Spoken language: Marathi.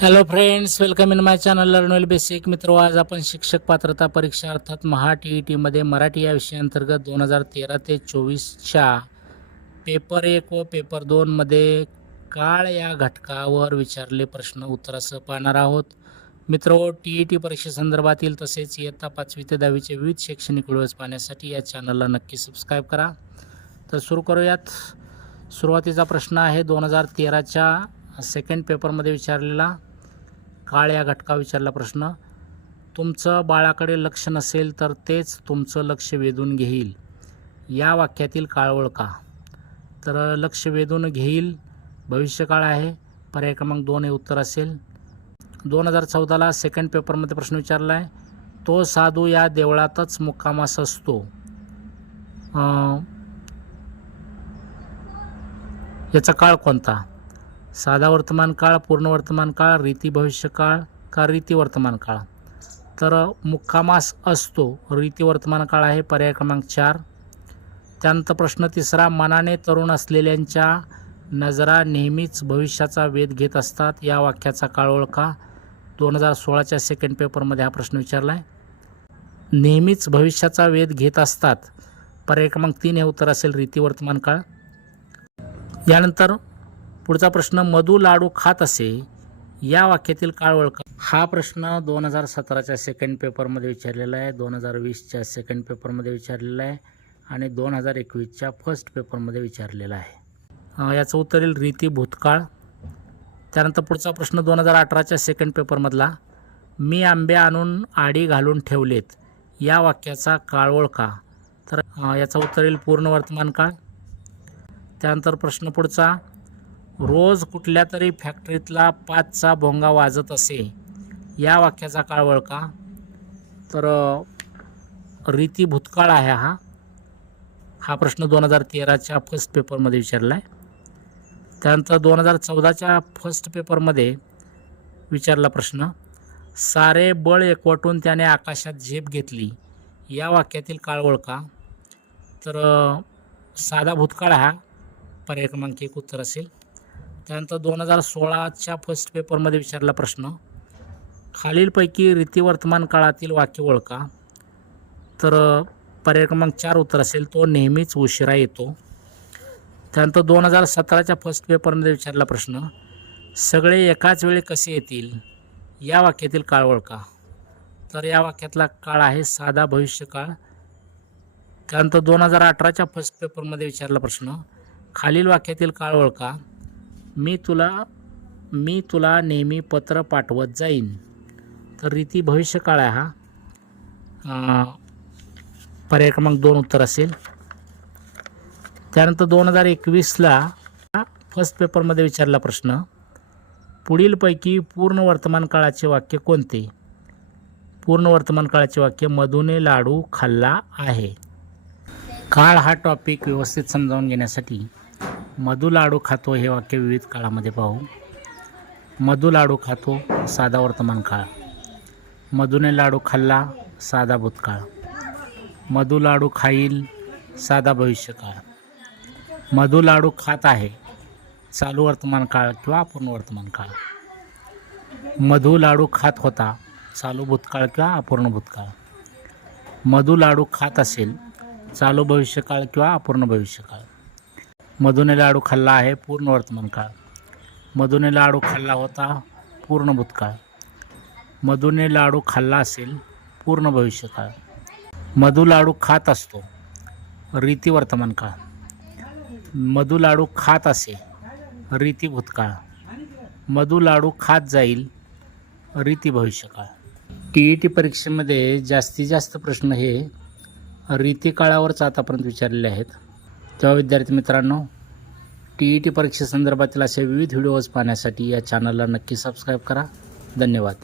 Hello friends welcome in my channel learn well basic मित्र आज आपण शिक्षक पात्रता परीक्षा अर्थात महा टी ई टीमध्ये मराठी या विषयाअंतर्गत दोन हजार तेरा ते चोवीसच्या पेपर एक व पेपर दोनमध्ये काळ या घटकावर विचारले प्रश्न उत्तरासह पाहणार आहोत. मित्र टी ई टी परीक्षेसंदर्भातील तसेच इयत्ता पाचवी ते दहावीचे विविध शैक्षणिक व्हिडिओज पाहण्यासाठी या चॅनलला नक्की सबस्क्राईब करा. तर सुरू करूयात. सुरुवातीचा प्रश्न आहे दोन हजार तेराच्या सेकंड पेपरमध्ये विचारलेला. काळ या घटका विचारला प्रश्न तुमचं बाळाकडे लक्ष नसेल तर तेच तुमचं लक्ष वेधून घेईल. या वाक्यातील काळ ओळखा तर लक्ष वेधून घेईल भविष्यकाळ आहे पर्याय क्रमांक दोन हे उत्तर असेल. दोन हजार चौदाला सेकंड पेपरमध्ये प्रश्न विचारला आहे तो साधू या देवळातच मुक्कामास असतो. याचा काळ कोणता? साधा वर्तमान काळ पूर्ण वर्तमान काळ रीती भविष्य काळ का रीती वर्तमान काळ? तर मुक्कामास असतो. रीती वर्तमान काळ आहे पर्याय क्रमांक चार. त्यानंतर प्रश्न तिसरा मनाने तरुण असलेल्यांच्या नजरा नेहमीच भविष्याचा वेध घेत असतात. या वाक्याचा काळ ओळखा. दोन हजार सोळाच्या सेकंड पेपरमध्ये हा प्रश्न विचारला आहे नेहमीच भविष्याचा वेध घेत असतात. पर्याय क्रमांक तीन हे उत्तर असेल रीती वर्तमान काळ. यानंतर पुढचा प्रश्न मधू लाडू खात असे या वाक्यातील काळ ओळखा. हा प्रश्न दोन हजार सतराच्या सेकंड पेपरमध्ये विचारलेला आहे दोन हजार वीसच्या सेकंड पेपरमध्ये विचारलेला आहे आणि दोन हजार एकवीसच्या फर्स्ट पेपरमध्ये विचारलेला आहे. याचं उत्तर येईल रीती भूतकाळ. त्यानंतर पुढचा प्रश्न दोन हजार अठराच्या सेकंड पेपरमधला मी आंबे आणून आडी घालून ठेवलेत या वाक्याचा काळ ओळखा. तर याचा याचं उत्तर येईल पूर्ण वर्तमान काळ. त्यानंतर प्रश्न पुढचा रोज कुठल्या तरी फॅक्टरीतला पाचचा भोंगा वाजत असे. या वाक्याचा काळ वळका तर रीती भूतकाळ आहे हा. हा प्रश्न दोन हजार तेराच्या फर्स्ट पेपरमध्ये विचारला आहे त्यानंतर दोन हजार चौदाच्या फर्स्ट पेपरमध्ये विचारला प्रश्न सारे बळ एकवटून त्याने आकाशात झेप घेतली. या वाक्यातील काळ ओळखा तर साधा भूतकाळ हा. पर्याय क्रमांक एक उत्तर असेल. त्यानंतर दोन हजार सोळाच्या फर्स्ट पेपरमध्ये विचारला प्रश्न. खालीलपैकी रीती वर्तमान काळातील वाक्य ओळखा. तर पर्याय क्रमांक चार उत्तर असेल तो नेहमीच उशिरा येतो. त्यानंतर दोन हजार सतराच्या फर्स्ट पेपरमध्ये विचारला प्रश्न सगळे एकाच वेळी कसे येतील या वाक्यातील काळ ओळखा. तर या वाक्यातला काळ आहे साधा भविष्यकाळ. त्यानंतर दोन हजार अठराच्या फर्स्ट पेपरमध्ये विचारला प्रश्न खालील वाक्यातील काळ ओळखा. मी तुला मी तुला नेहमी पत्र पाठवत जाईन. तर रीती भविष्यकाळ आहे हा. पर्याय क्रमांक दोन उत्तर असेल. त्यानंतर दोन हजार एकवीसला फर्स्ट पेपरमध्ये विचारला प्रश्न. पुढीलपैकी पूर्ण वर्तमान काळाचे वाक्य कोणते? पूर्ण वर्तमान काळाचे वाक्य मधुने लाडू खाल्ला आहे. काळ हा टॉपिक व्यवस्थित समजावून घेण्यासाठी मधू लाडू खातो हे वाक्य विविध काळामध्ये पाहू. मधू लाडू खातो साधा वर्तमान काळ. मधूने लाडू खाल्ला साधा भूतकाळ. मधू लाडू खाईल साधा भविष्यकाळ. मधू लाडू खात आहे चालू वर्तमान काळ किंवा अपूर्ण वर्तमान काळ. मधू लाडू खात होता चालू भूतकाळ किंवा अपूर्ण भूतकाळ. मधू लाडू खात असेल चालू भविष्यकाळ किंवा अपूर्ण भविष्यकाळ. मधुने लाडू खाल्ला आहे पूर्ण वर्तमान काळ. मधुने लाडू खाल्ला होता पूर्ण भूतकाळ. मधुने लाडू खाल्ला असेल पूर्ण भविष्यकाळ. मधु लाडू खात असतो रीती वर्तमान काळ. मधु लाडू खात असे रीती भूतकाळ. मधु लाडू खात जाईल रीती भविष्यकाळ. टी ई टी परीक्षेमध्ये जास्तीत जास्त प्रश्न हे रीती काळावरच आतापर्यंत विचारलेले आहेत. तेव्हा विद्यार्थी मित्रांनो टी ई टी परीक्षेसंदर्भातील असे विविध व्हिडिओज पाहण्यासाठी या चॅनलला नक्की सबस्क्राईब करा. धन्यवाद.